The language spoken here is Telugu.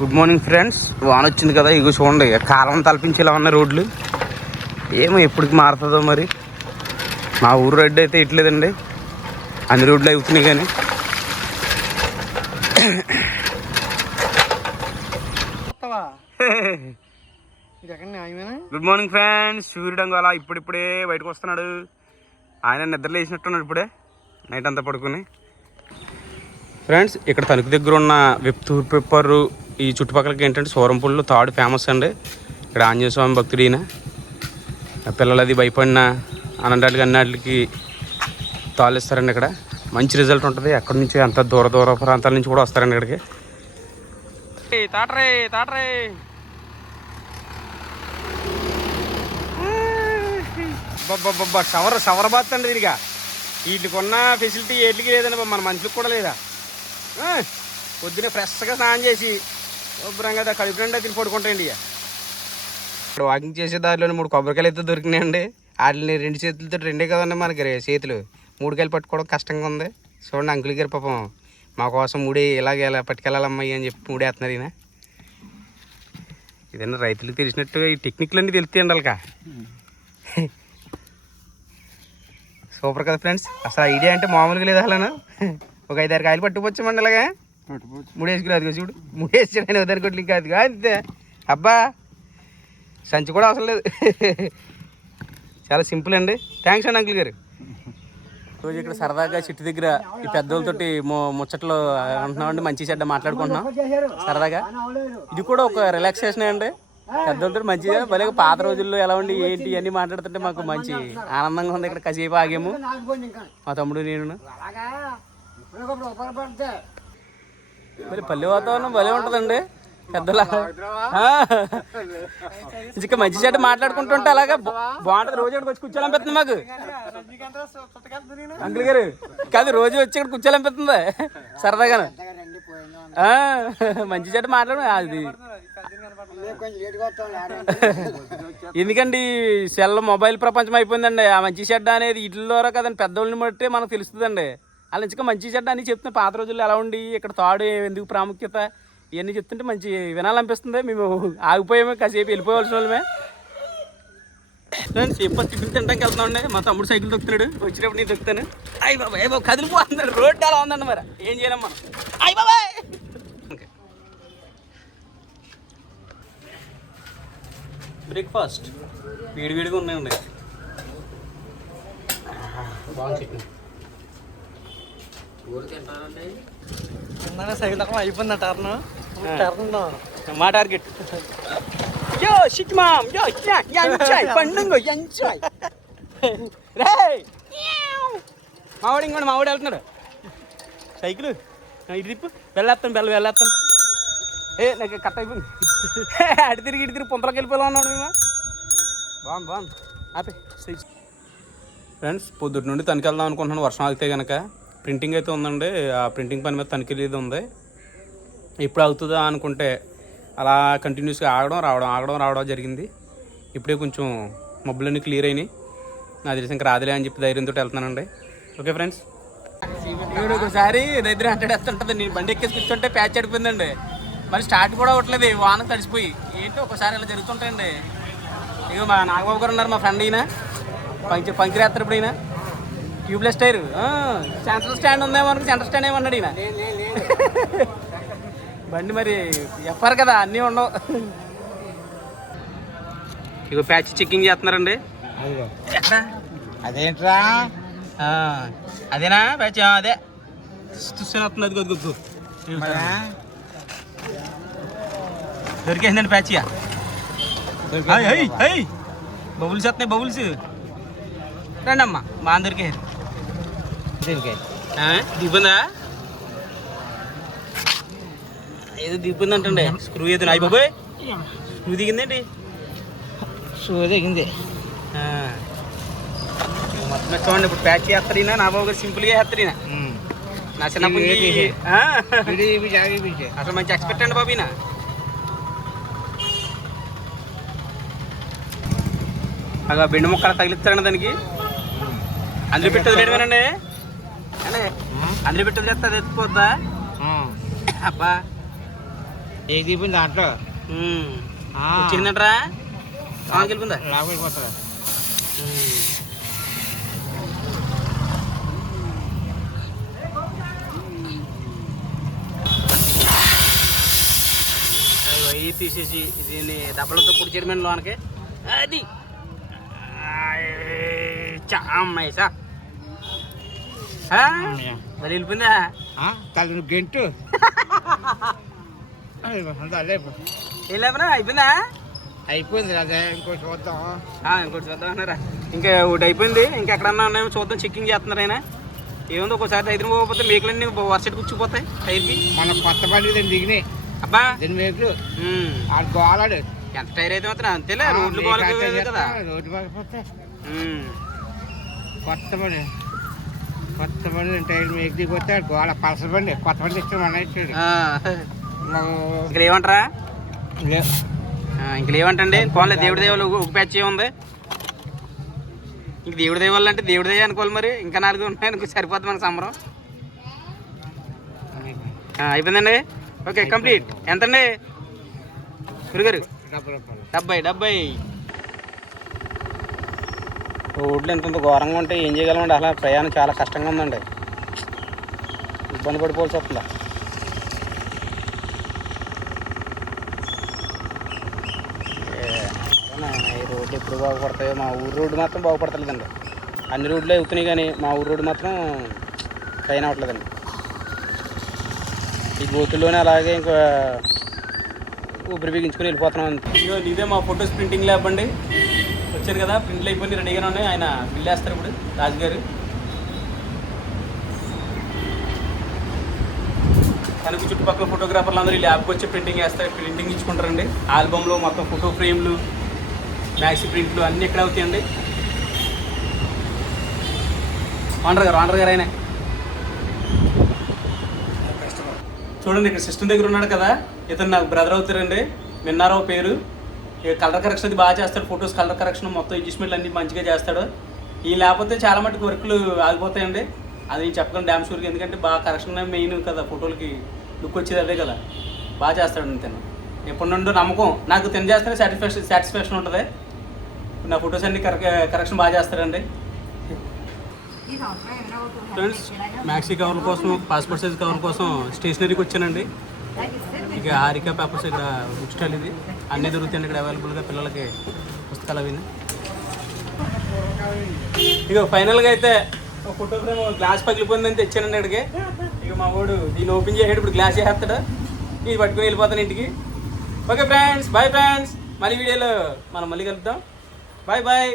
Good morning friends. వాన వచ్చింది కదా, ఇగో చూడండి కాలం తలపించేలా ఉన్న రోడ్లు. ఏమో ఎప్పటికి మారుతుందో మరి. మా ఊరు రోడ్డు అయితే ఇట్లేదండి, అన్ని రోడ్లు అవుతున్నాయి. కానీ గుడ్ మార్నింగ్ ఫ్రెండ్స్. సూర్యుడు అలా ఇప్పుడిప్పుడే బయటకు వస్తున్నాడు. ఆయన నిద్రలో వేసినట్టున్నాడు ఇప్పుడే, నైట్ అంతా పడుకుని. ఫ్రెండ్స్, ఇక్కడ తణుకు దగ్గర ఉన్న వెప్తూర్ పెప్పరు ఈ చుట్టుపక్కలకి ఏంటంటే సోరంపూడిలో తాడు ఫేమస్ అండి. ఇక్కడ ఆంజనేయ స్వామి భక్తుడు ఈయన. పిల్లలు అది భయపడిన అన్నట్లుగా అన్నిటికి తాళ్ళు ఇస్తారండి. ఇక్కడ మంచి రిజల్ట్ ఉంటుంది. ఎక్కడి నుంచి అంత దూర దూర ప్రాంతాల నుంచి కూడా వస్తారండి ఇక్కడికి. తాటరే తాటరే బాబా షవర్ బాత్ అండి. దీనిగా వీటికి ఉన్న ఫెసిలిటీ వీటికి లేదండి, మన మనుషులకు కూడా లేదా. పొద్దున్నే ఫ్రెష్గా స్నానం చేసి శుభ్రంగా కడుపు నిండా తిని పడుకుంటాయండి. ఇక్కడ వాకింగ్ చేసే దారిలోనే 3 కొబ్బరికాయలు అయితే దొరికినాయండి. వాటిని 2 చేతులతో 2 కదండి మనకి చేతులు. 3 కాయలు పట్టుకోవడం కష్టంగా ఉంది. చూడండి, అంకుల్ గారు పాపం మా కోసం 3 ఇలాగే ఇలా పట్టుకెళ్ళాలమ్మాయి అని చెప్పి 3 వేస్తున్నారు ఈయన. ఇదన్నా రైతులకు తెలిసినట్టు ఈ టెక్నిక్లు అన్నీ తెలుస్తాయండి వాళ్ళకా. సూపర్ కదా ఫ్రెండ్స్. అసలు ఐడియా అంటే మామూలుగా లేదు. అలా ఒక 5-6 కాయలు పట్టుకోవచ్చామండి. అలాగా 3 వేసుకుని అదిగో చూడు, 3 వేసాడు ఉదరి కొట్లు. ఇంకా అదిగా అంతే. అబ్బా, సంచి కూడా అవసరం లేదు. చాలా సింపుల్ అండి. థ్యాంక్స్ అండి అంకుల్ గారు. రోజు ఇక్కడ సరదాగా చెట్టు దగ్గర ఈ పెద్దోళ్ళతోటి ముచ్చట్లు అంటున్నామండి, మంచి చెడ్డ మాట్లాడుకుంటున్నాం సరదాగా. ఇది కూడా ఒక రిలాక్సేషన్ అండి. పెద్దోళ్ళతో మంచిగా భలే పాత రోజుల్లో ఎలా ఉండి ఏంటి అన్నీ మాట్లాడుతుంటే మాకు మంచి ఆనందంగా ఉంది. ఇక్కడ కాసేపు ఆగాము మా తమ్ముడు నేను. మరి పల్లె వాతావరణం భలే ఉంటుందండి. పెద్దలా ఇంకా మంచి చెడ్డ మాట్లాడుకుంటుంటే అలాగా బాగుంటుంది. రోజు ఇక్కడ వచ్చి కూర్చోాలనిపిస్తుంది మాకు అంకుల్ గారు. కాదు, రోజు వచ్చి ఇక్కడ కూర్చోాలనిపిస్తుంది సరదాగా. మంచి చెడ్డ మాట్లాడు అది. ఎందుకండి సెల్ మొబైల్ ప్రపంచం అయిపోయిందండి. ఆ మంచి చెడ్డ అనేది వీటి ద్వారా కదండి, పెద్దోళ్ళని బట్టి మనకు తెలుస్తుందండి. అలా ఇంకా మంచి చెడ్డ అని చెప్తున్నా. పాత రోజుల్లో ఎలా ఉండి ఇక్కడ తాడు ఎందుకు ప్రాముఖ్యత ఇవన్నీ చెప్తుంటే మంచి వినాలనిపిస్తుంది. మేము ఆగిపోయామే, కాసేపు వెళ్ళిపోవాల్సిన వాళ్ళమే. ఫ్రెండ్స్, ఎప్పుడు టిఫిన్ తినడానికి వెళ్తున్నాండి. మా తమ్ముడు సైకిల్ తొక్కుతున్నాడు. వచ్చినప్పుడు నేను తొక్కుతాను. అయ్యి బాబాయ్ బాబు కదిలిపోతున్నాడు. రోడ్డు అలా ఉందండి. మరి ఏం చేయలేం మనం. అయ్యి బాబాయ్. బ్రేక్ఫాస్ట్ వేడివేడిగా ఉన్నాయండి. బాగుంది చికెన్. సైకిల్ అయిపోయింది టర్న్. మా టార్గెట్ యో షిట్ మామ్ యో ఎంజాయ్ పండుగ ఎంజాయ్. మావాడు ఇంకోండి, మావాడు వెళ్తున్నాడు సైకిల్. ఇటు తిప్పు, వెళ్ళేస్తాను వెళ్ళేస్తాను. నాకు కట్ అయిపోయింది. అటు తిరిగి ఇటు తిరిగి పుంతలోకి వెళ్ళిపోదా ఉన్నాడు మేము. బాగుంది ఆపే. ఫ్రెండ్స్, పొద్దుటి నుండి తనకి వెళ్దాం అనుకుంటున్నాను. వర్షం ఆగితే కనుక ప్రింటింగ్ అయితే ఉందండి. ఆ ప్రింటింగ్ పని మీద తనకి ఇది ఉంది. ఎప్పుడు అవుతుందా అనుకుంటే అలా కంటిన్యూస్గా ఆగడం రావడం జరిగింది. ఇప్పుడే కొంచెం మబ్బులన్నీ క్లియర్ అయినాయి. నాకు తెలిసి ఇంకా రాదులే అని చెప్పి ధైర్యంతో వెళ్తున్నానండి. Okay friends. ఇప్పుడు ఒకసారి దగ్గర అంటాడేస్తుంటుంది. నేను బండి ఎక్కేసి కూర్చుంటే ప్యాచ్ అడిపోయిందండి. మరి స్టార్ట్ కూడా అవ్వట్లేదు, వాన తడిసిపోయి. ఏంటో ఒకసారి ఇలా జరుగుతుంటాయండి. ఇక మా నాగబాబు గారు ఉన్నారు, మా ఫ్రెండ్. ఈయన పంక్చర్ వేస్తారు. ఇప్పుడు ఈయన ట్యూబ్లెస్ టైర్. సెంట్రల్ స్టాండ్ ఉందేమో అనుకో, సెంట్రల్ స్టాండ్ ఏమన్నాడు ఈయన. బండి మరి ఎఫ్ఆర్ కదా, అన్నీ ఉండవు. ఇక ప్యాచ్ చెక్కింగ్ చేస్తున్నారండి. అదేంట్రా? అదేనా ప్యాచ్? అదే చూస్తాను వస్తుంది. అది కొద్దు దొరికేసిందండి ప్యాచ్. బబుల్స్ వస్తున్నాయి, బబుల్స్. రండి అమ్మా, బాగా దొరికాయి. దిగుందా? ఏదో దిగుందంటండి. స్క్రూ ఏదో అయ్యి బాబోయ్, స్క్రూ దిగిందండి. స్క్రూ దిగింది మొత్తం చూడండి. ఇప్పుడు ప్యాచ్ చేస్తారు ఈయన. నా బాబు గారు సింపుల్గా చేస్తారు ఈయన. నా చిన్నప్పుడు అసలు మంచి ఎక్స్పెక్ట్ అండి బాబు ఈయన. అలా బెండు ముక్కలు తగిలిస్తారండి దానికి. అందులో పెట్టదు లేడమేనండి. అందులో పెట్టదు చేస్తా, అది ఎత్తిపోద్దా? అబ్బా ఏది దిగిపోయింది దాంట్లో వచ్చిందంటరా వెళ్ళిపోయిందా లాగైపోతుందా అవి తీసేసి దీన్ని దెబ్బలతో పొడి చైర్మన్ లోనకి అది అమ్మాయి సార్ మరి వెళ్ళిపోయిందా తల్లి గెంటు వెళ్ళాపనా అయిపోయిందా అయిపోయింది అదే ఇంకో చూద్దాం ఇంకోటి చూద్దాం అన్నారా ఇంకా ఒకటి అయిపోయింది ఇంకెక్కడన్నా ఉన్నాయో చూద్దాం చెక్కింగ్ చేస్తున్నారు ఆయన ఏముంది ఒకసారి ఐదు పోకపోతే మేకలన్నీ వర్షెట్ కూర్చుపోతాయి టైర్కి మన కొత్త బండి దాన్ని దిగినాయి అబ్బా దీని మేకలు ఆడు గోలాడు ఎంత టైర్ అయితే మాత్రం అంతేలే రోడ్లు బాగా కదా రోడ్డు బాగపోతే కొత్త బండి టైర్ మేక దిగిపోతే గోళ పలస బండి కొత్త బండి ఇచ్చాడు మన ఇచ్చాడు ఇక్కడ ఏమంటారా ఇంక లేవంటండి పోన్లే దేవుడి దేవాలు ఒక ప్యాచ్ ఉంది ఇంక దేవుడి దేవాలు అంటే దేవుడి దేవ అనుకోవాలి మరి ఇంకా 4 ఉన్నాయి అనుకో సరిపోద్ది మనకు సంబరం అయిపోయిందండి ఓకే కంప్లీట్ ఎంతండి గురుగారు 70 రోడ్లు ఎంత ఘోరంగా ఉంటే ఏం చేయగలమండి అలా ప్రయాణం చాలా కష్టంగా ఉందండి ఇబ్బంది పడిపోవాల్సి వస్తుందా ఈ రోడ్లు ఎప్పుడు బాగుపడతాయో మా ఊరు రోడ్డు మాత్రం బాగుపడతలేదండి అన్ని రోడ్లు అవుతున్నాయి కానీ మా ఊరు రోడ్డు మాత్రం ట్రైన్ అవ్వట్లేదండి ఈ గోతుల్లోనే అలాగే ఇంకా ఊపిరి బిగించుకుని వెళ్ళిపోతున్నాం ఇదే మా ఫొటోస్ ప్రింటింగ్ ల్యాబ్ అండి వచ్చారు కదా ప్రింట్లు అయిపోయి రెడీగానే ఉన్నాయి ఆయన బిల్ వేస్తారు ఇప్పుడు రాజుగారు తనకు చుట్టుపక్కల ఫోటోగ్రాఫర్లు అందరూ ఈ ల్యాబ్కి వచ్చి ప్రింటింగ్ వేస్తారు ప్రింటింగ్ ఇచ్చుకుంటారండి ఆల్బమ్లో మొత్తం ఫోటో ఫ్రేమ్లు మ్యాక్సీ ప్రింట్లు అన్నీ ఎక్కడ అవుతాయండి ఆనర్ గారు ఆయన చూడండి ఇక్కడ సిస్టమ్ దగ్గర ఉన్నాడు కదా ఇతను నాకు బ్రదర్ అవుతారండి విన్నారావు పేరు ఇక కలర్ కరెక్షన్ అది బాగా చేస్తాడు ఫొటోస్ కలర్ కరెక్షన్ మొత్తం అడ్జస్ట్మెంట్లు అన్నీ మంచిగా చేస్తాడు ఈ లేకపోతే చాలా మటుకు వర్క్లు ఆగిపోతాయండి అది నేను చెప్పగలను డ్యామ్ షూర్కి ఎందుకంటే బాగా కరెక్షన్ మెయిన్ కదా ఫోటోలకి లుక్ వచ్చేది అదే కదా బాగా చేస్తాడు తను ఎప్పటి నుండో నమ్మకం నాకు తిని చేస్తేనే సాటిస్ఫాక్షన్ ఉంటుంది నా ఫొటోస్ అన్ని కరెక్షన్ బాగా చేస్తాడండి ఫ్రెండ్స్ మ్యాక్సీ కవర్ల కోసం పాస్పోర్ట్ సైజ్ కవర్ కోసం స్టేషనరీకి వచ్చానండి ఇక హారికా పేపర్స్ ఇక్కడ బుక్ స్టాల్ ఇది అన్నీ దొరుకుతాయండి ఇక్కడ అవైలబుల్గా పిల్లలకి పుస్తకాలు అవి ఇక ఫైనల్గా అయితే ఒక ఫోటో ఫ్రేమ్ గ్లాస్ పగిలిపోయిందని తెచ్చానండి ఇక్కడికి ఇక మా వాడు దీన్ని ఓపెన్ చేసాడు ఇప్పుడు గ్లాస్ చేస్తాడు ఇది పట్టుకుని వెళ్ళిపోతాను ఇంటికి ఓకే ఫ్రెండ్స్ బాయ్ ఫ్రెండ్స్ మళ్ళీ వీడియోలో మనం మళ్ళీ కలుద్దాం బాయ్ బాయ్